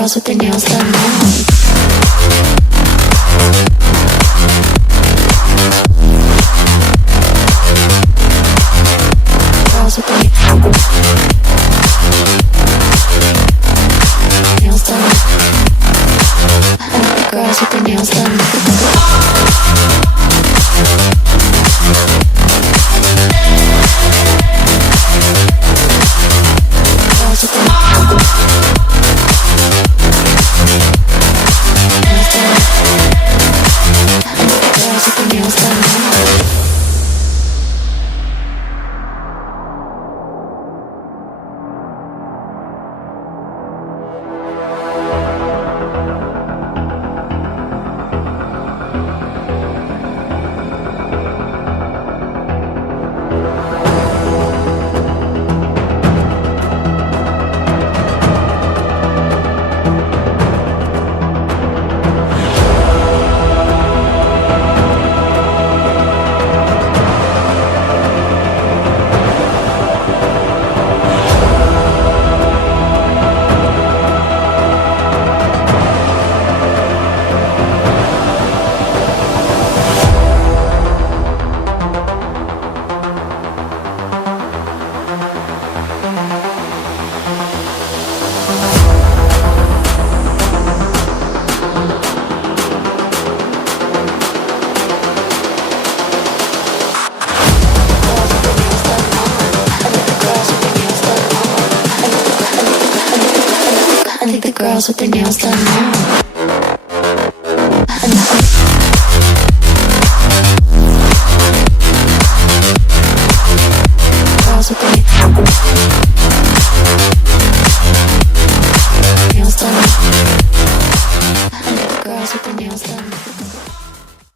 girls with their nails done now. Girls with their nails done. I like the girls with their nails done. Girls with their nails done. I think the girls with their nails done now.